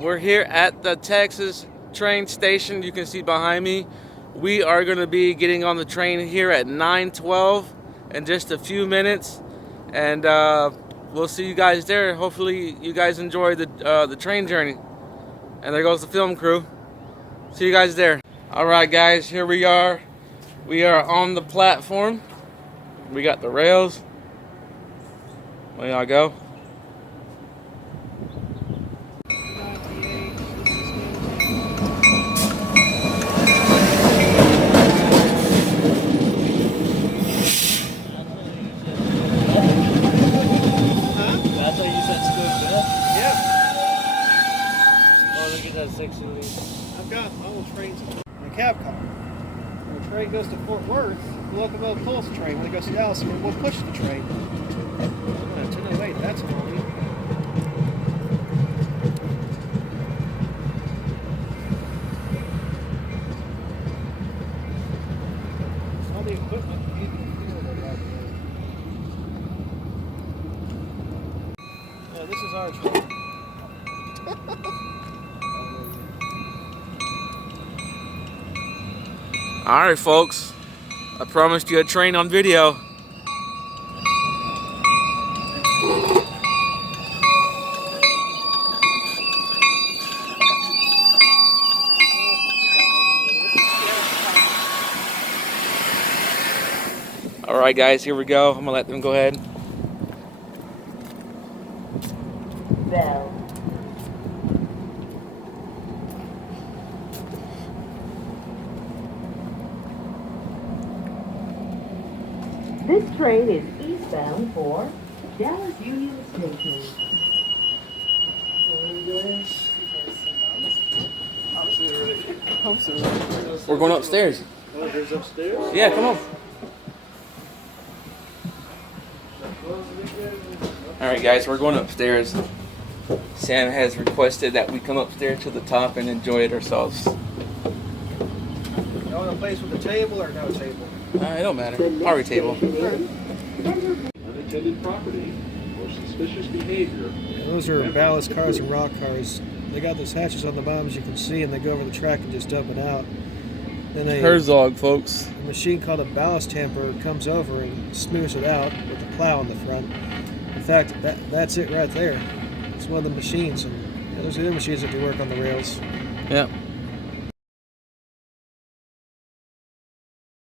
We're here at the Texas train station. You can see behind me. We are going to be getting on the train here at 9:12 in just a few minutes, and we'll see you guys there. Hopefully, you guys enjoy the train journey. And there goes the film crew. See you guys there. All right, guys, here we are. We are on the platform. We got the rails. There y'all go. I've got all the trains in the cab car. When the train goes to Fort Worth, the locomotive pulls the train. When it goes to Dallas, we'll push the train. Oh, wait, that's annoying. All the equipment. Yeah, this is our train. Alright, folks, I promised you a train on video. Alright guys, here we go. I'm gonna let them go ahead. Bell. This train is eastbound for Dallas Union Station. We're going upstairs. Oh, there's upstairs? Yeah, come on. Alright guys, we're going upstairs. Sam has requested that we come upstairs to the top and enjoy it ourselves. You want a place with a table or no table? It don't matter. Party table. Unattended property or suspicious behavior. Those are ballast cars and rock cars. They got those hatches on the bottom, as you can see, and they go over the track and just dump it out. Then Herzog, folks. a machine called a ballast tamper comes over and smooths it out with a plow on the front. In fact, that's it right there. It's one of the machines, and those are the machines that do work on the rails. Yeah.